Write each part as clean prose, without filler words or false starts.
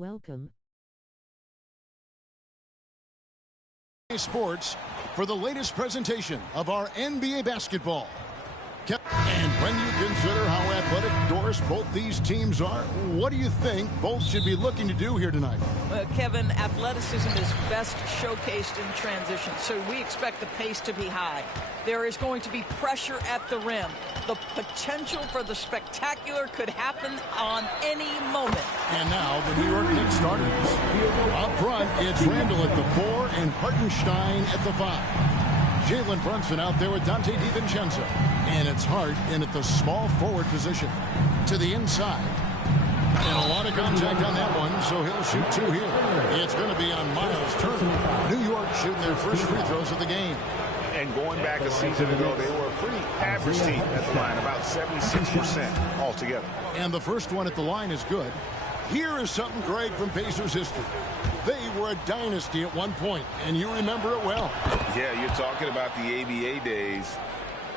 Welcome. Sports for the latest presentation of our NBA basketball. And when you consider how athletic doors both these teams are, what do you think both should be looking to do here tonight? Kevin, athleticism is best showcased in transition, so we expect the pace to be high. There is going to be pressure at the rim. The potential for the spectacular could happen on any moment. And now the New York Knicks starters. Up front, it's Randall at the 4 and Hartenstein at the 5. Jalen Brunson out there with Dante DiVincenzo. And it's Hart in at the small forward position. To the inside. And a lot of contact on that one, so he'll shoot 2 here. It's going to be on Miles Turner. New York shooting their first free throws of the game. And going back a season ago, they were a pretty average team at the line, about 76% altogether. And the first one at the line is good. Here is something, Greg, from Pacers history. They were a dynasty at one point, and you remember it well. Yeah, you're talking about the ABA days,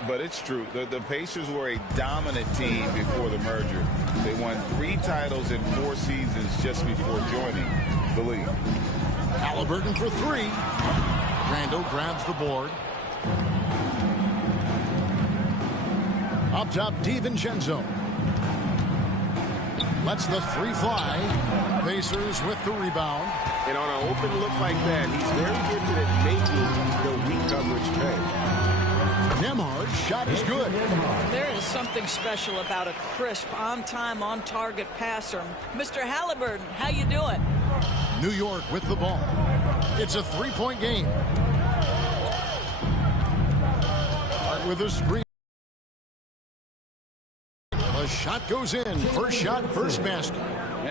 but it's true. The Pacers were a dominant team before the merger. They won 3 titles in 4 seasons just before joining the league. Halliburton for 3. Randall grabs the board. Up top, DiVincenzo. Lets the 3 fly. Pacers with the rebound. And on an open look like that, he's very gifted at making the weak coverage pay. Nembhard's shot is good. There is something special about a crisp, on-time, on-target passer. Mr. Halliburton, how you doing? New York with the ball. It's a 3-point game. Hart with a screen. The shot goes in. First shot, first basket.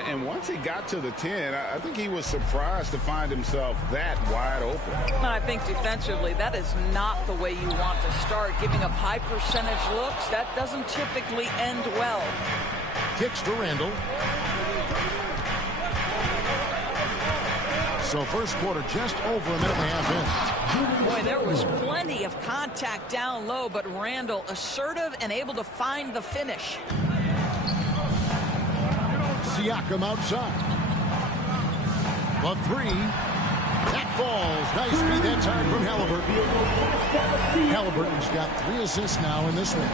And once he got to the 10, I think he was surprised to find himself that wide open. I think defensively, that is not the way you want to start. Giving up high percentage looks, that doesn't typically end well. Kicks to Randall. So first quarter just over a minute and a half in. Boy, there was plenty of contact down low, but Randall assertive and able to find the finish. Siakam outside. The 3. That falls. Nice feed that time from Halliburton. Halliburton's got 3 assists now in this one.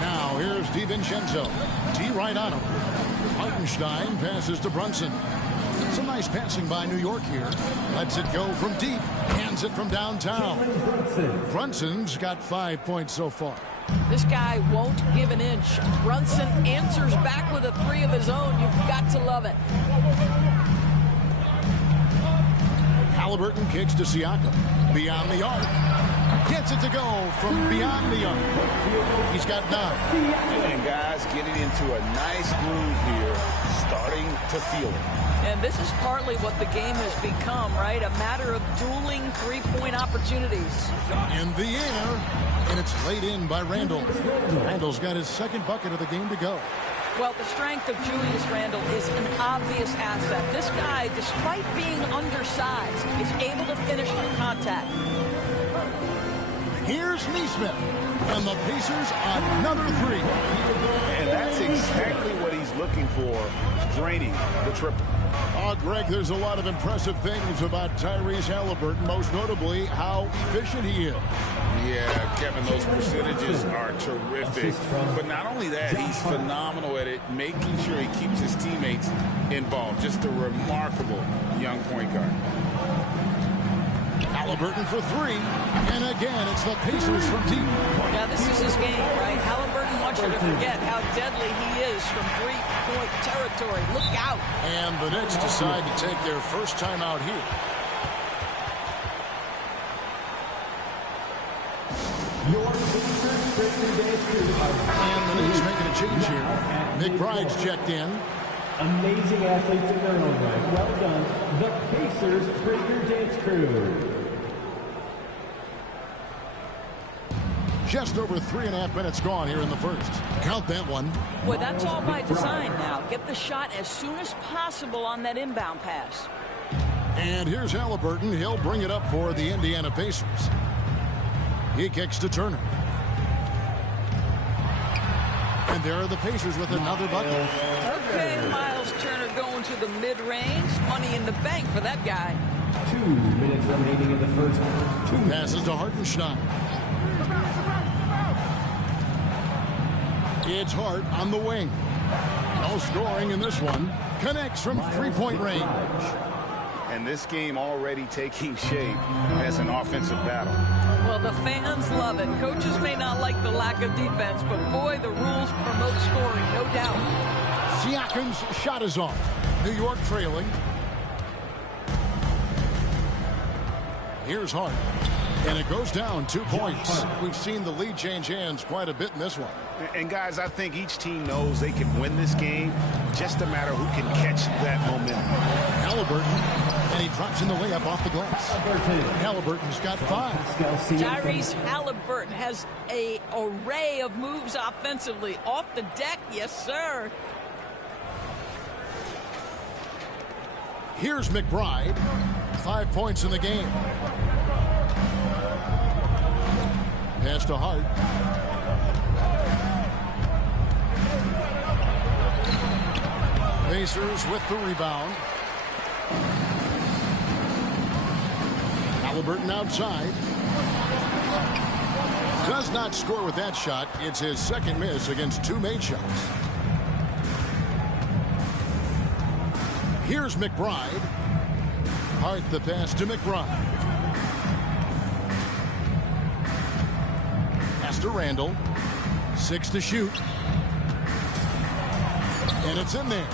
Now here's DiVincenzo. D right on him. Hartenstein passes to Brunson. Some nice passing by New York here. Lets it go from deep. Hands it from downtown. Brunson's got 5 points so far. This guy won't give an inch. Brunson answers back with a 3 of his own. You've got to love it. Halliburton kicks to Siakam. Beyond the arc. Gets it to go from beyond the arc. He's got 9. And guys getting into a nice groove here, starting to feel it. And this is partly what the game has become, right? A matter of dueling 3-point opportunities. In the air, and it's laid in by Randall. Randall's got his second bucket of the game to go. Well, the strength of Julius Randall is an obvious asset. This guy, despite being undersized, is able to finish through contact. Here's Nesmith, and the Pacers another 3. And that's exactly what he's looking for, draining the triple. Greg, there's a lot of impressive things about Tyrese Halliburton, most notably how efficient he is. Yeah, Kevin, those percentages are terrific. But not only that, he's phenomenal at it, making sure he keeps his teammates involved. Just a remarkable young point guard. Halliburton for 3. And again, it's the Pacers from deep. Now, this is his game, right? Halliburton wants you to forget how deadly he is from 3-point territory. Look out. And the Knicks decide to take their first time out here. And the Knicks making a change here. McBride's checked in. Amazing athletes in their own right. Well done. The Pacers Breaker Dance Crew. Just over 3.5 minutes gone here in the first. Count that one. Boy, that's all by design now. Get the shot as soon as possible on that inbound pass. And here's Halliburton. He'll bring it up for the Indiana Pacers. He kicks to Turner. And there are the Pacers with another bucket. Okay, Miles Turner going to the mid-range. Money in the bank for that guy. 2 minutes remaining in the first. Passes to Hartenstein. It's Hart on the wing. No scoring in this one. Connects from three-point range. And this game already taking shape as an offensive battle. Well, the fans love it. Coaches may not like the lack of defense, but boy, the rules promote scoring, no doubt. Siakam's shot is off. New York trailing. Here's Hart. And it goes down 2 points. We've seen the lead change hands quite a bit in this one. And guys, I think each team knows they can win this game. Just a matter who can catch that momentum. Halliburton. And he drops in the layup off the glass. Halliburton's got 5. Tyrese Halliburton has an array of moves offensively. Off the deck, yes, sir. Here's McBride. 5 points in the game. Pass to Hart. Pacers with the rebound. Halliburton outside. Does not score with that shot. It's his second miss against 2 made shots. Here's McBride. Hart the pass to McBride. Pass to Randall. 6 to shoot. And it's in there.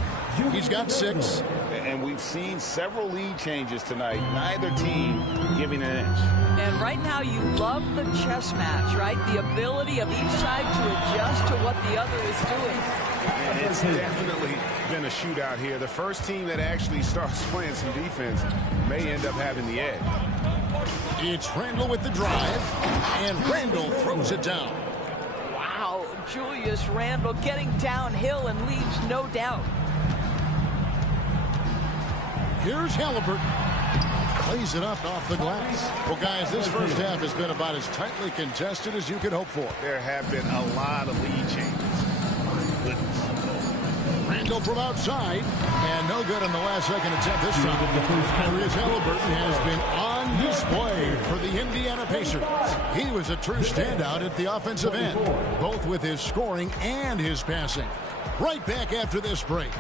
He's got 6. And we've seen several lead changes tonight. Neither team giving an inch. And right now you love the chess match, right? The ability of each side to adjust to what the other is doing. And it's definitely been a shootout here. The first team that actually starts playing some defense may end up having the edge. It's Randall with the drive. And Randall throws it down. Wow, Julius Randle getting downhill and leaves no doubt. Here's Halliburton. Plays it up off the glass. Well, guys, this first half has been about as tightly contested as you could hope for. There have been a lot of lead changes. Goodness. Randall from outside. And no good on the last second attempt this time. Tyrese Halliburton has been on display for the Indiana Pacers. He was a true standout at the offensive end, both with his scoring and his passing. Right back after this break.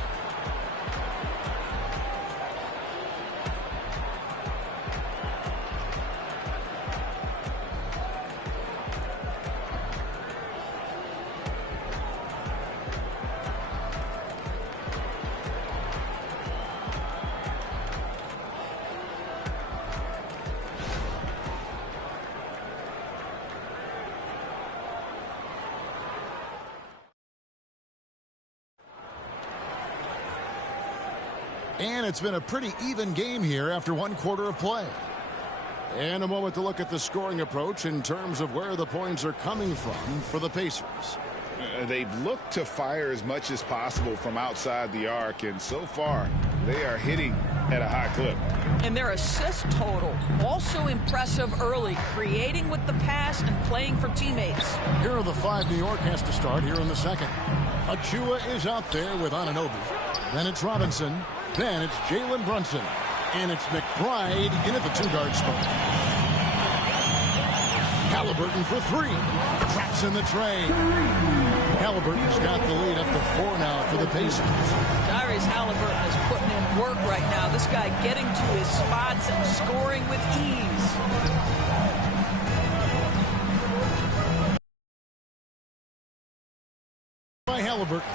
And it's been a pretty even game here after 1 quarter of play. And a moment to look at the scoring approach in terms of where the points are coming from for the Pacers. They've looked to fire as much as possible from outside the arc, and so far they are hitting at a high clip. And their assist total also impressive early, creating with the pass and playing for teammates. Here are the 5 New York has to start here in the second. Achua is out there with Anunoby. Then it's Robinson. Then it's Jalen Brunson. And it's McBride in at the 2-guard spot. Halliburton for 3. Traps in the tray. Halliburton's got the lead up to 4 now for the Pacers. Tyrese Halliburton is putting in work right now. This guy getting to his spots and scoring with ease. By Halliburton.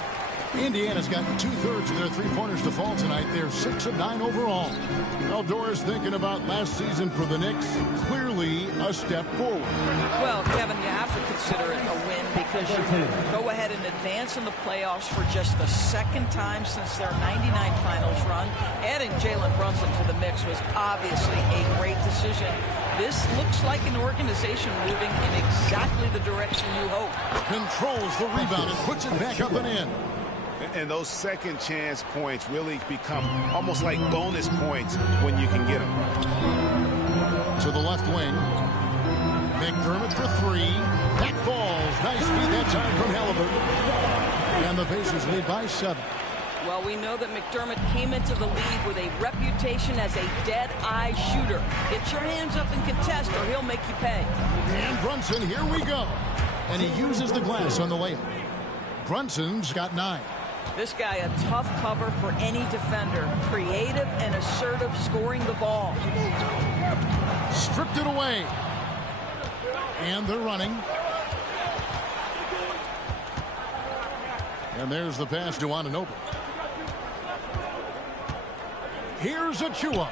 Indiana's got 2/3 of their three-pointers to fall tonight. They're 6 of 9 overall. Eldor's thinking about last season for the Knicks. Clearly a step forward. Well, Kevin, you have to consider it a win because you go ahead and advance in the playoffs for just the second time since their '99 finals run. Adding Jalen Brunson to the mix was obviously a great decision. This looks like an organization moving in exactly the direction you hope. Controls the rebound and puts it back up and in. And those second chance points really become almost like bonus points when you can get them. To the left wing. McDermott for 3. That falls. Nice feed that time from Halliburton. And the Pacers lead by 7. Well, we know that McDermott came into the league with a reputation as a dead-eye shooter. Get your hands up and contest, or he'll make you pay. And Brunson, here we go. And he uses the glass on the layup. Brunson's got 9. This guy, a tough cover for any defender. Creative and assertive, scoring the ball. Stripped it away. And they're running. And there's the pass to Anunoby. Here's Achua.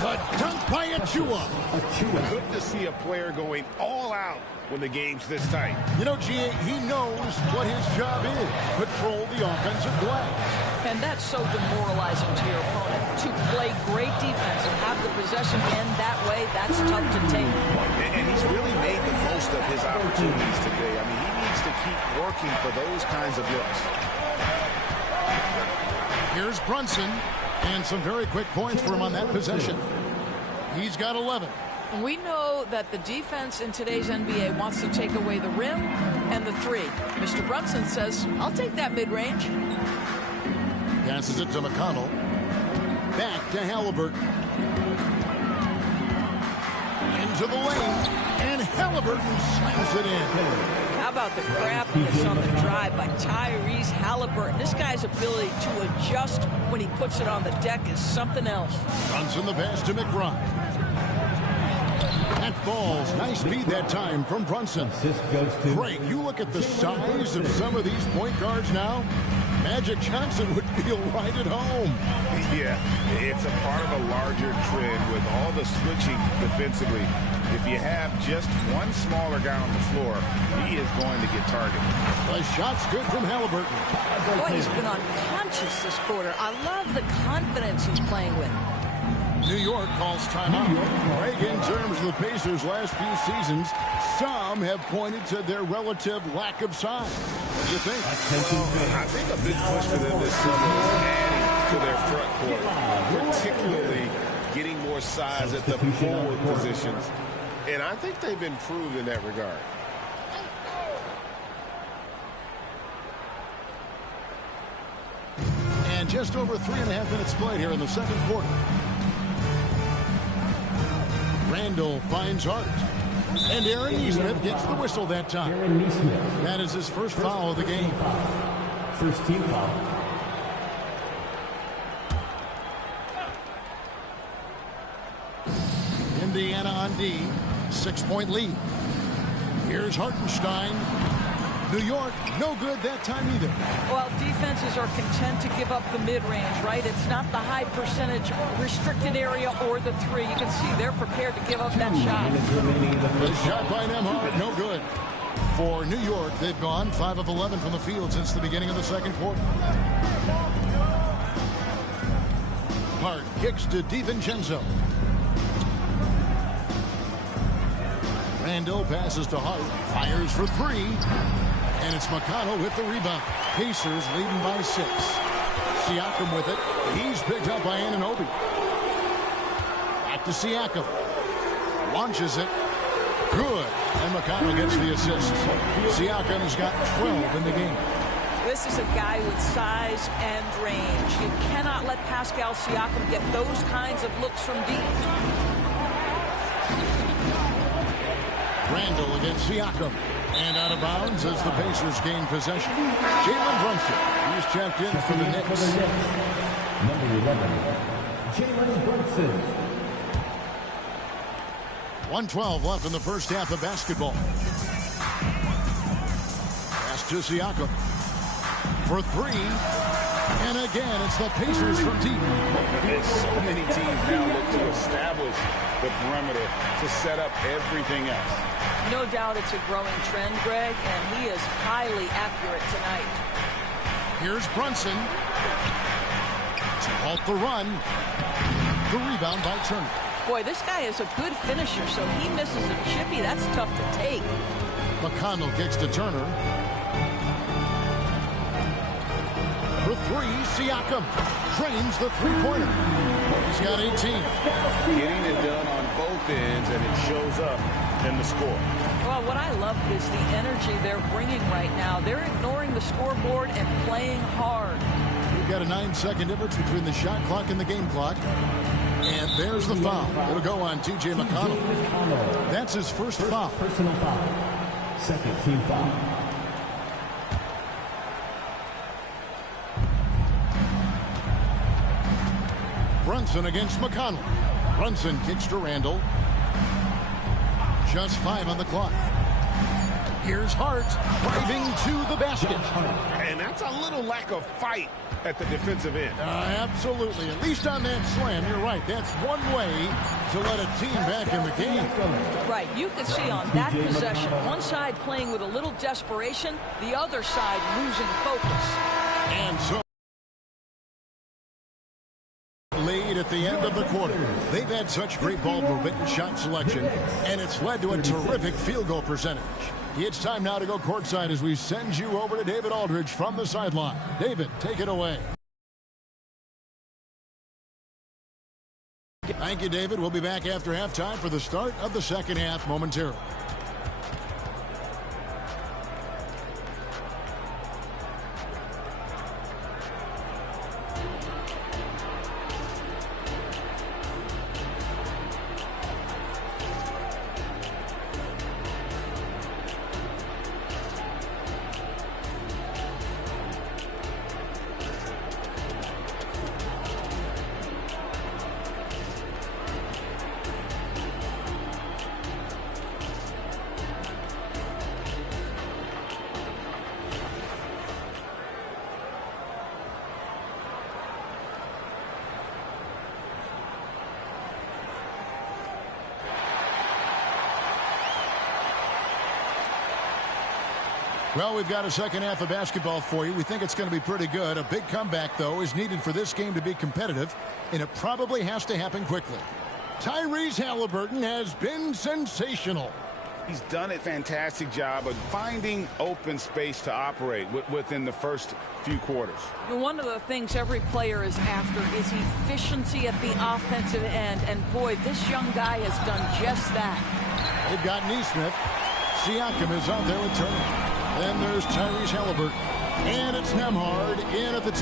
The dunk by Achua. Good to see a player going all out when the game's this tight. You know, G.A., he knows what his job is. Control the offensive glass. And that's so demoralizing to your opponent. To play great defense and have the possession end that way, that's tough to take. And he's really made the most of his opportunities today. I mean, he needs to keep working for those kinds of looks. Here's Brunson. And some very quick points for him on that possession. He's got 11. We know that the defense in today's NBA wants to take away the rim and the 3. Mr. Brunson says, I'll take that mid-range. Passes it to McConnell. Back to Halliburton. Into the lane. And Halliburton slams it in. How about the craftiness on the drive by Tyrese Halliburton? This guy's ability to adjust when he puts it on the deck is something else. Brunson the pass to McBride. That falls. Nice feed that time from Brunson. Great. You look at the size of some of these point guards now. Magic Johnson would feel right at home. Yeah, it's a part of a larger trend with all the switching defensively. If you have just one smaller guy on the floor, he is going to get targeted. The shot's good from Halliburton. Boy, he's been unconscious this quarter. I love the confidence he's playing with. New York calls timeout. Greg, in terms of the Pacers' last few seasons, some have pointed to their relative lack of size. What do you think? Well, I think a big push for them this summer is adding to their front court, particularly getting more size at the forward positions. And I think they've improved in that regard. And just over 3.5 minutes played here in the second quarter. Randall finds Hart. And Aaron Nesmith gets the whistle that time. That is his first foul of the game. First team foul. Indiana on D. 6-point lead. Here's Hartenstein. New York, no good that time either. Well, defenses are content to give up the mid-range, right? It's not the high percentage restricted area or the 3. You can see they're prepared to give up that shot. The shot by Nembhard, no good. For New York, they've gone 5 of 11 from the field since the beginning of the second quarter. Hart kicks to DiVincenzo. Randall passes to Hart, fires for 3, and it's McConnell with the rebound. Pacers leading by 6. Siakam with it. He's picked up by Anunoby. Back to Siakam. Launches it. Good. And McConnell gets the assist. Siakam's got 12 in the game. This is a guy with size and range. You cannot let Pascal Siakam get those kinds of looks from deep. Randall against Siakam. And out of bounds as the Pacers gain possession. Jalen Brunson. He's checked in for the Knicks. Number 11, Jalen Brunson. 1:12 left in the first half of basketball. Pass to Siakam. For 3. And again, it's the Pacers from deep. And so many teams now look to establish the perimeter to set up everything else. No doubt it's a growing trend, Greg, and he is highly accurate tonight. Here's Brunson. To halt the run. The rebound by Turner. Boy, this guy is a good finisher, so he misses a chippy. That's tough to take. McConnell kicks to Turner. For 3, Siakam drains the three-pointer. He's got 18. Getting it done on both ends, and it shows up in the score. Well, what I love is the energy they're bringing right now. They're ignoring the scoreboard and playing hard. We've got a 9-second difference between the shot clock and the game clock. And there's the foul. It'll go on T.J. McConnell. That's his first foul. Personal foul. Second team foul. Brunson against McConnell. Brunson kicks to Randall. Just 5 on the clock. Here's Hart driving to the basket. And that's a little lack of fight at the defensive end. Absolutely. At least on that slam, you're right. That's one way to let a team back in the game. Right. You can see on that possession, one side playing with a little desperation, the other side losing focus. And so lead at the end of the quarter. They've had such great ball movement and shot selection, and it's led to a terrific field goal percentage. It's time now to go courtside as we send you over to David Aldridge from the sideline. David, take it away. Thank you, David. We'll be back after halftime for the start of the second half momentarily. Well, we've got a second half of basketball for you. We think it's going to be pretty good. A big comeback, though, is needed for this game to be competitive, and it probably has to happen quickly. Tyrese Halliburton has been sensational. He's done a fantastic job of finding open space to operate within the first few quarters. One of the things every player is after is efficiency at the offensive end, and boy, this young guy has done just that. They've got Neesmith. Siakam is out there with Turner. Then there's Tyrese Halliburton. And it's Nembhard in at the 2.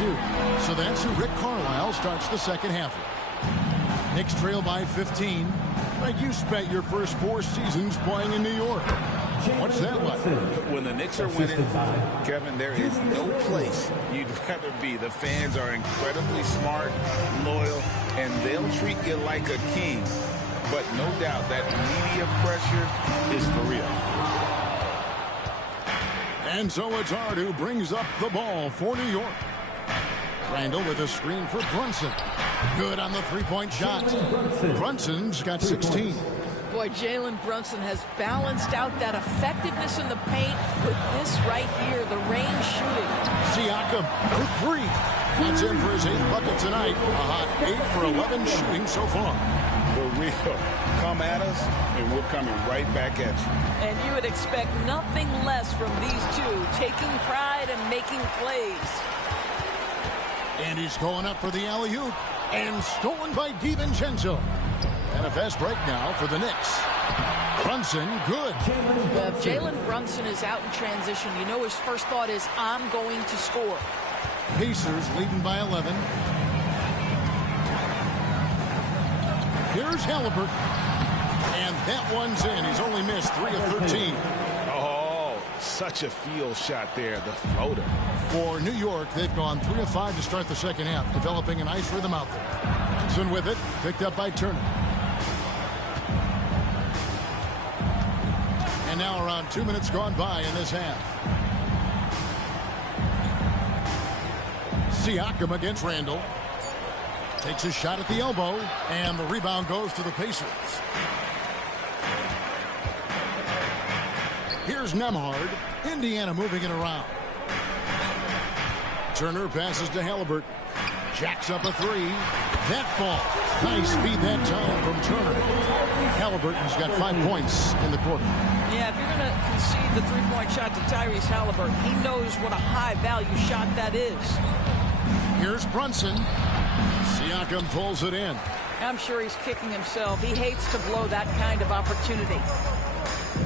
So that's who Rick Carlisle starts the second half with. Knicks trail by 15. Like you spent your first 4 seasons playing in New York. What's that like? When the Knicks are winning, Kevin, there is no place you'd rather be. The fans are incredibly smart, loyal, and they'll treat you like a king. But no doubt that media pressure is for real. And so it's Hart who brings up the ball for New York. Randall with a screen for Brunson. Good on the three-point shot. Brunson's got 16. Boy, Jalen Brunson has balanced out that effectiveness in the paint with this right here, the range shooting. Siakam for 3. That's in for his 8th bucket tonight. A hot 8 for 11 shooting so far. The real come at us, and we're coming right back at you. And you would expect nothing less from these two, taking pride and making plays. And he's going up for the alley-oop. And stolen by DiVincenzo. And a fast break now for the Knicks. Brunson, good. If Jalen Brunson is out in transition, you know his first thought is, I'm going to score. Pacers leading by 11. Here's Halliburton. And that one's in. He's only missed 3 of 13. Oh, such a field shot there, the floater. For New York, they've gone 3 of 5 to start the second half, developing a nice rhythm out there. Brunson with it, picked up by Turner. And now around 2 minutes gone by in this half. Siakam against Randall. Takes a shot at the elbow, and the rebound goes to the Pacers. Here's Nembhard. Indiana moving it around. Turner passes to Halliburton. Jacks up a 3. That ball. Nice speed that time from Turner. Halliburton's got 5 points in the quarter. Yeah, if you're going to concede the three-point shot to Tyrese Halliburton, he knows what a high-value shot that is. Here's Brunson. Siakam pulls it in. I'm sure he's kicking himself. He hates to blow that kind of opportunity.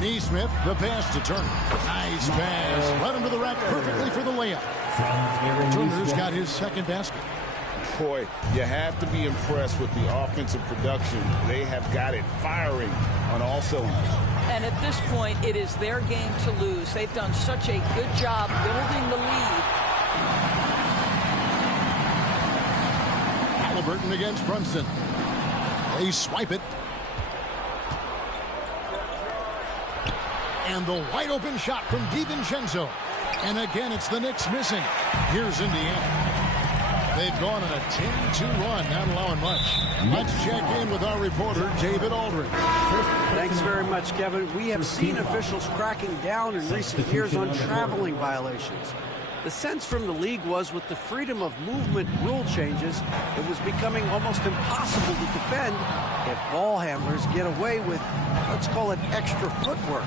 Neesmith, the pass to Turner. Nice pass. Led him to the rack perfectly for the layup. Turner's got his second basket. Boy, you have to be impressed with the offensive production. They have got it firing on all cylinders. And at this point, it is their game to lose. They've done such a good job building the lead. Halliburton against Brunson. They swipe it. And the wide open shot from DiVincenzo. And again, it's the Knicks missing. Here's Indiana. They've gone on a 10-2 run, not allowing much. Let's check in with our reporter, David Aldridge. Thanks very much, Kevin. We have seen officials cracking down in recent years on traveling violations. The sense from the league was with the freedom of movement rule changes, it was becoming almost impossible to defend if ball handlers get away with, let's call it, extra footwork.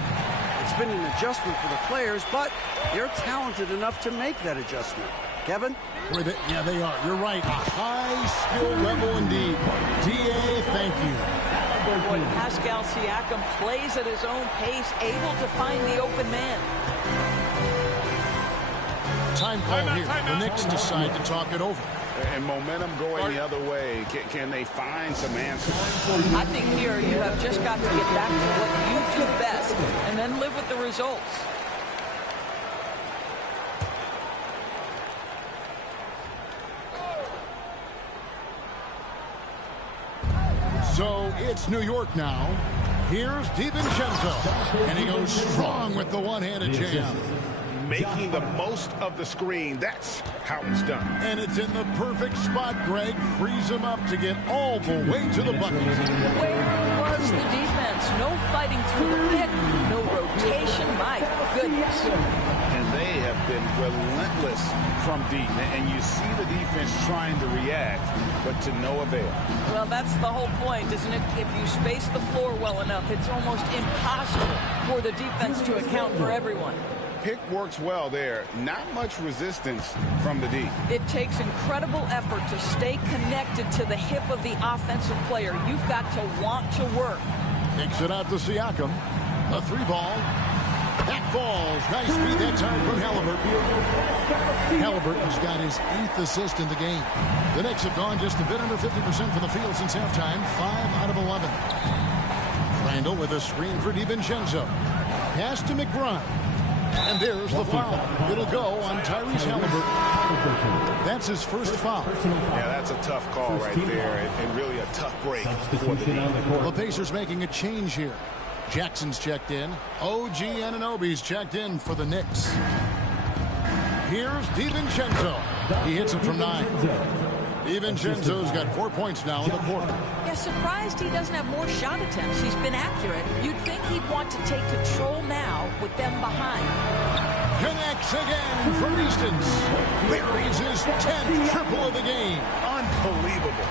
It's been an adjustment for the players, but they're talented enough to make that adjustment. Kevin? Yeah, they are. You're right. A high skill level indeed. DA, thank you. Boy, Pascal Siakam plays at his own pace, able to find the open man. Time call here. The Knicks decide to talk it over. And momentum going the other way. Can they find some answers? I think here you have just got to get back to what you do best and then live with the results. So it's New York now. Here's DiVincenzo. And he goes strong with the one-handed jam. Making the most of the screen. That's how it's done. And it's in the perfect spot. Greg frees him up to get all the way to the bucket. Where was the defense? No fighting through the pick. No rotation. My goodness. And they have been relentless from deep. And you see the defense trying to react, but to no avail. Well, that's the whole point, isn't it? If you space the floor well enough, it's almost impossible for the defense to account for everyone. Pick works well there. Not much resistance from the D. It takes incredible effort to stay connected to the hip of the offensive player. You've got to want to work. Kicks it out to Siakam. A three ball. That falls. Nice feed that time from Halliburton. Halliburton's got his 8th assist in the game. The Knicks have gone just a bit under 50% from the field since halftime. 5 out of 11. Randall with a screen for DiVincenzo. Pass to McBride. And there's the foul. It'll go on Tyrese Halliburton. That's his first foul. Yeah, that's a tough call right there, and really a tough break for the team. The Pacers making a change here. Jackson's checked in. OG Anunoby's checked in for the Knicks. Here's DiVincenzo. He hits it from 9. DiVincenzo's got 4 points now in the quarter. Yeah, surprised he doesn't have more shot attempts. He's been accurate. You'd think he'd want to take control now with them behind. Connects again from distance. Buries his 10th triple of the game. Unbelievable.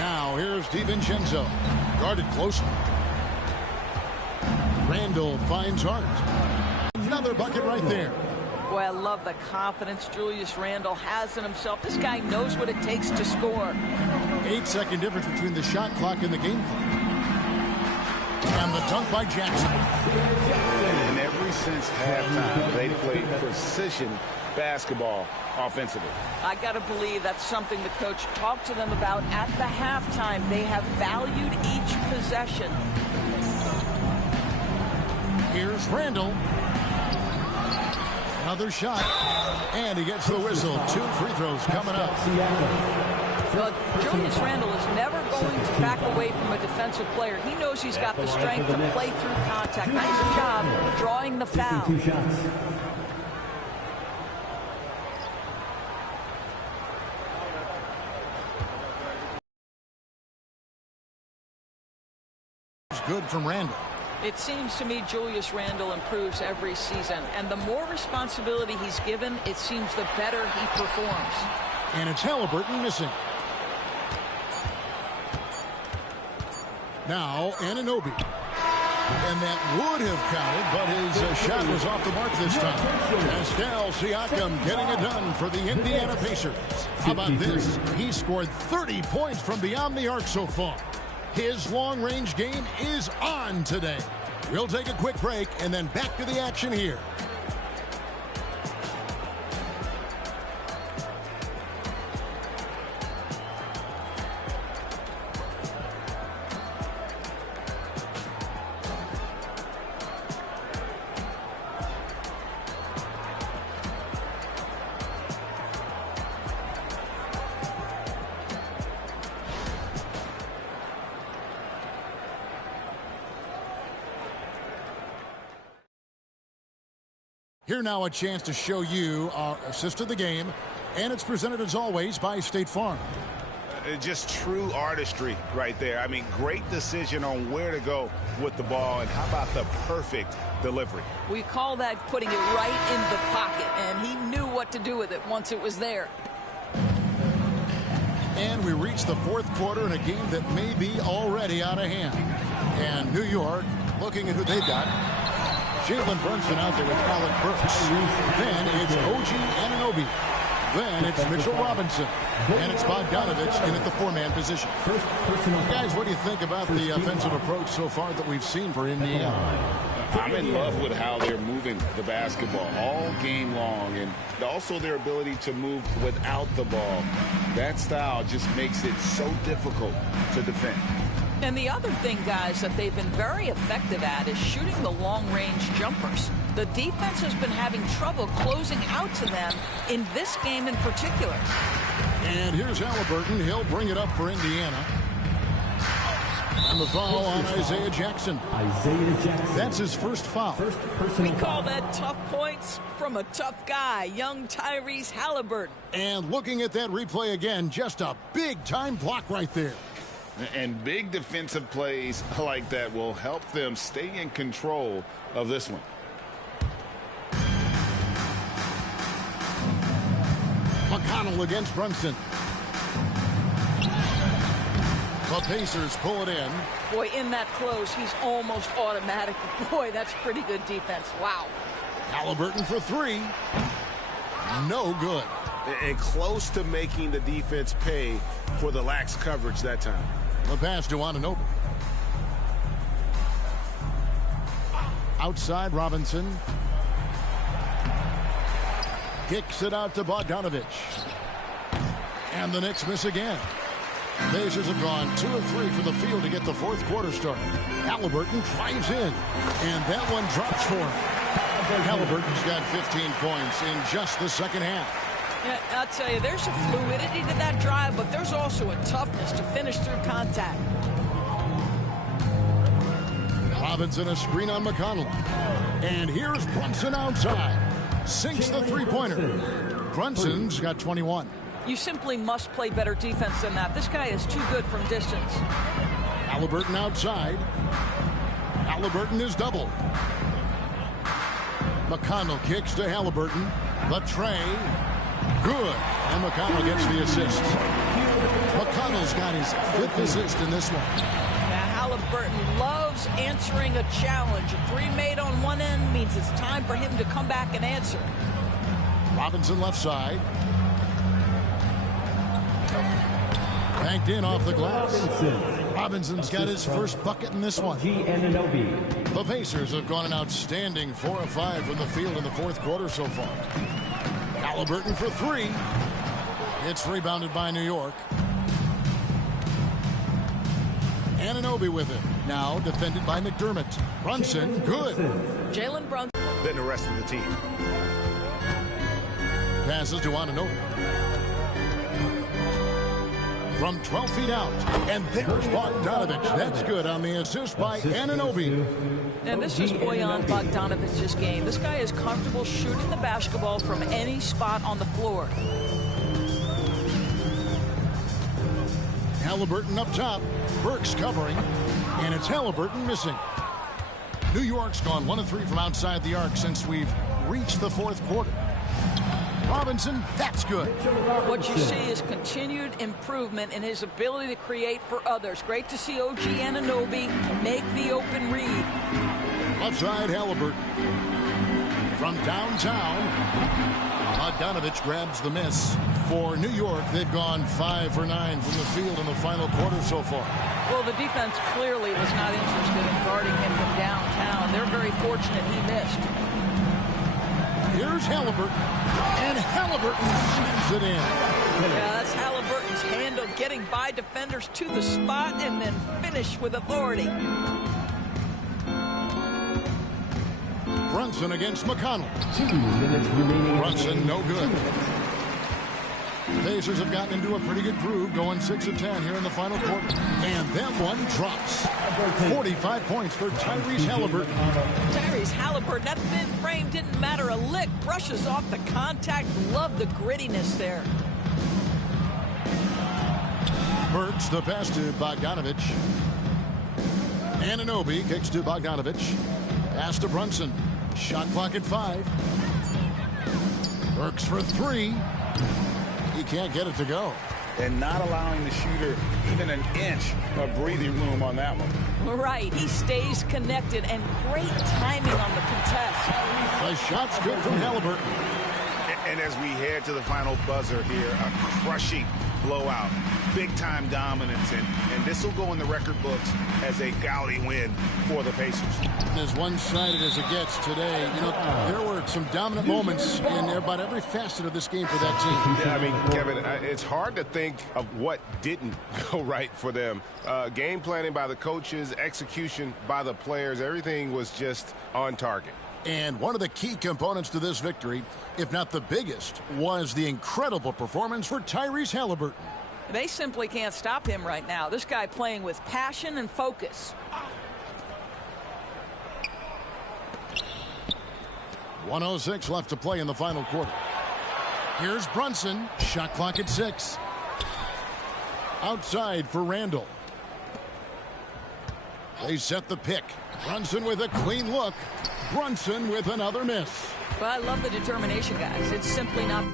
Now here's DiVincenzo. Guarded closely. Randall finds Hart. Another bucket right there. Boy, I love the confidence Julius Randle has in himself. This guy knows what it takes to score. 8-second difference between the shot clock and the game clock. And the dunk by Jackson. And ever since halftime, they played precision basketball offensively. I got to believe that's something the coach talked to them about at the halftime. They have valued each possession. Here's Randall. Another shot, and he gets the whistle. 2 free throws coming up. But Julius Randle is never going to back away from a defensive player. He knows he's got the strength to play through contact. Nice job drawing the foul. Good from Randall. It seems to me Julius Randle improves every season, and the more responsibility he's given, it seems the better he performs. And it's Halliburton missing. Now Anunoby. And that would have counted, but his shot was off the mark this time. Pascal Siakam getting it done for the Indiana Pacers. How about this? He scored 30 points from beyond the arc so far. His long-range game is on today. We'll take a quick break and then back to the action here. Here now a chance to show you our assist of the game, and it's presented as always by State Farm. Just true artistry right there. I mean, great decision on where to go with the ball, and how about the perfect delivery? We call that putting it right in the pocket, and he knew what to do with it once it was there. And we reach the fourth quarter in a game that may be already out of hand. And New York looking at who they've got. Jalen Brunson out there with Alec Burks. Then it's OG Anunoby. Then it's Mitchell Robinson. And it's Bogdanovich in at the four-man position. Guys, what do you think about the offensive approach so far that we've seen for Indiana? I'm in love with how they're moving the basketball all game long, and also their ability to move without the ball. That style just makes it so difficult to defend. And the other thing, guys, that they've been very effective at is shooting the long-range jumpers. The defense has been having trouble closing out to them in this game in particular. And here's Halliburton. He'll bring it up for Indiana. And the foul on Isaiah Jackson. That's his first foul. We call that tough points from a tough guy, young Tyrese Halliburton. And looking at that replay again, just a big-time block right there. And big defensive plays like that will help them stay in control of this one. McConnell against Brunson. The Pacers pull it in. Boy, in that close, he's almost automatic. Boy, that's pretty good defense. Wow. Halliburton for three. No good. And close to making the defense pay for the lax coverage that time. The pass to Anunoby. Outside Robinson. Kicks it out to Bogdanovich. And the Knicks miss again. Pacers have gone 2 of 3 from the field to get the fourth quarter started. Halliburton drives in. And that one drops for him. Halliburton's got 15 points in just the second half. Yeah, I'll tell you, there's a fluidity to that drive, but there's also a toughness to finish through contact. Robinson a screen on McConnell. And here's Brunson outside. Sinks the three-pointer. Brunson's got 21. You simply must play better defense than that. This guy is too good from distance. Halliburton outside. Halliburton is doubled. McConnell kicks to Halliburton. The tray. Good. And McConnell gets the assist. McConnell's got his 5th assist in this one. Now, Halliburton loves answering a challenge. A three made on one end means it's time for him to come back and answer. Robinson left side. Banked in off the glass. Robinson's got his first bucket in this one. The Pacers have gone an outstanding 4 of 5 from the field in the fourth quarter so far. Halliburton for three. It's rebounded by New York. Anunoby with it. Now defended by McDermott. Brunson, good. Jalen Brunson. Than the rest of the team. Passes to Anunoby. From 12 feet out. And there's Bogdanovich. That's good on the assist by Anunoby. And this is Bojan Bogdanovich's game. This guy is comfortable shooting the basketball from any spot on the floor. Halliburton up top. Burks covering. And it's Halliburton missing. New York's gone 1 of 3 from outside the arc since we've reached the fourth quarter. Robinson, that's good. What you see is continued improvement in his ability to create for others. Great to see OG Anunoby make the open read. Left side, Halliburton. from downtown. Bogdanovich grabs the miss. For New York, they've gone 5 for 9 from the field in the final quarter so far. Well, the defense clearly was not interested in guarding him from downtown. They're very fortunate he missed. Here's Halliburton, and Halliburton slams it in. Yeah, that's Halliburton's handle, getting by defenders to the spot and then finish with authority. Brunson against McConnell. 2 minutes remaining. Brunson, no good. Pacers have gotten into a pretty good groove, going 6 of 10 here in the final quarter. And that one drops. 45 points for Tyrese Halliburton. Tyrese Halliburton, that thin frame didn't matter a lick. Brushes off the contact. Love the grittiness there. Burks the pass to Bogdanovich. Anunoby kicks to Bogdanovich. Pass to Brunson. Shot clock at 5. Burks for 3. He can't get it to go. And not allowing the shooter even an inch of breathing room on that one. Right, he stays connected, and great timing on the contest. The shot's good from Halliburton. And as we head to the final buzzer here, a crushing blowout. Big-time dominance, and this will go in the record books as a gaudy win for the Pacers. As one-sided as it gets today, you know, there were some dominant moments in about every facet of this game for that team. Yeah, I mean, Kevin, it's hard to think of what didn't go right for them. Game planning by the coaches, execution by the players, everything was just on target. And one of the key components to this victory, if not the biggest, was the incredible performance for Tyrese Halliburton. They simply can't stop him right now. This guy playing with passion and focus. 1:06 left to play in the final quarter. Here's Brunson. Shot clock at 6. Outside for Randall. They set the pick. Brunson with a clean look. Brunson with another miss. But I love the determination, guys. It's simply not...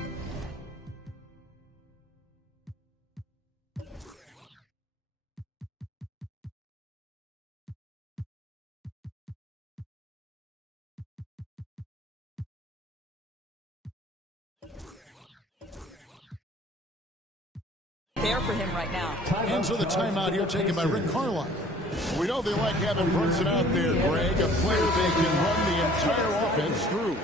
there for him right now. And so the timeout here taken by Rick Carlisle. We know they like having Brunson out there, Greg, a player they can run the entire offense through.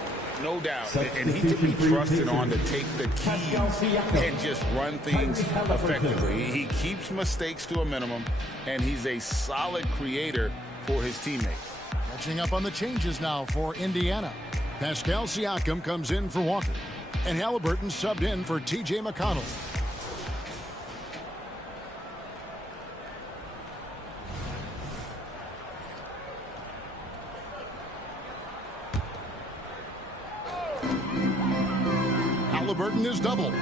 No doubt. And he can be trusted on to take the key and just run things effectively. He keeps mistakes to a minimum, and he's a solid creator for his teammates. Catching up on the changes now for Indiana. Pascal Siakam comes in for Walker. And Halliburton subbed in for T.J. McConnell. Halliburton is double.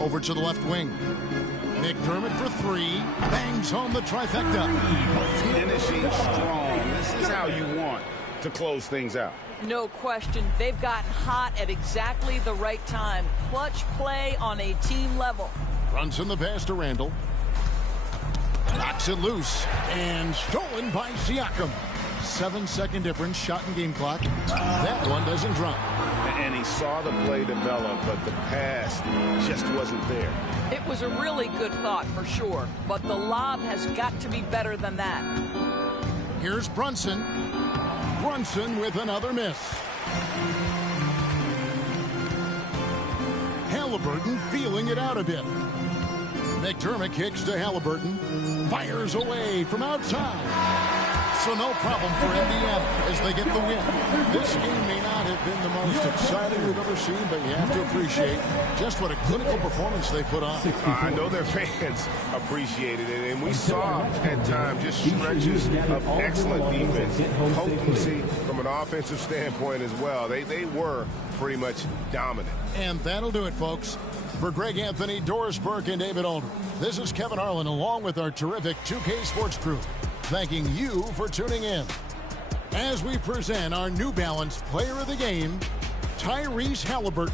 Over to the left wing. McDermott for 3. Bangs home the trifecta. Finishing strong. This is how you want to close things out. No question. They've gotten hot at exactly the right time. Clutch play on a team level. Brunson the pass to Randall. Knocks it loose. And stolen by Siakam. 7-second difference. Shot and game clock. That one doesn't drop. And he saw the play develop, but the pass just wasn't there. It was a really good thought for sure, but the lob has got to be better than that. Here's Brunson. Brunson with another miss. Halliburton feeling it out a bit. McDermott kicks to Halliburton. Fires away from outside. So no problem for Indiana as they get the win. This game may not have been the most exciting we've ever seen, but you have to appreciate just what a clinical performance they put on. I know their fans appreciated it, and we saw at times just stretches of excellent defense, potency from an offensive standpoint as well. They were pretty much dominant. And that'll do it, folks. For Greg Anthony, Doris Burke, and David Aldridge, this is Kevin Harlan along with our terrific 2K Sports crew, thanking you for tuning in as we present our New Balance Player of the Game, Tyrese Halliburton.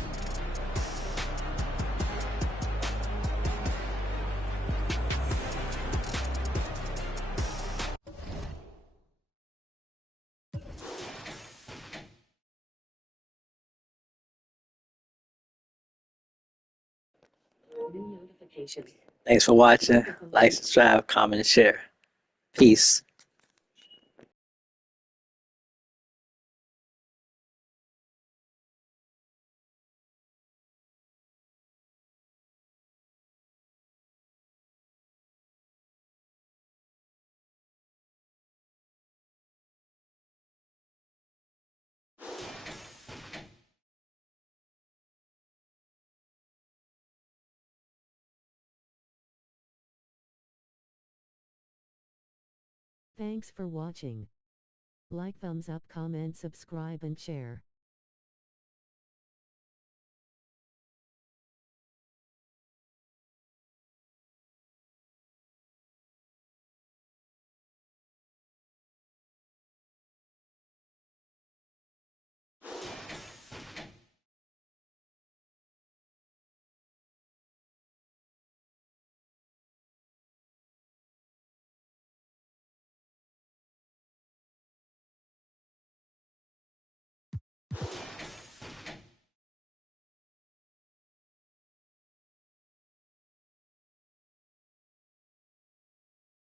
Thanks for watching. Like, subscribe, comment, and share. Peace. Thanks for watching. Like, thumbs up, comment, subscribe, and share.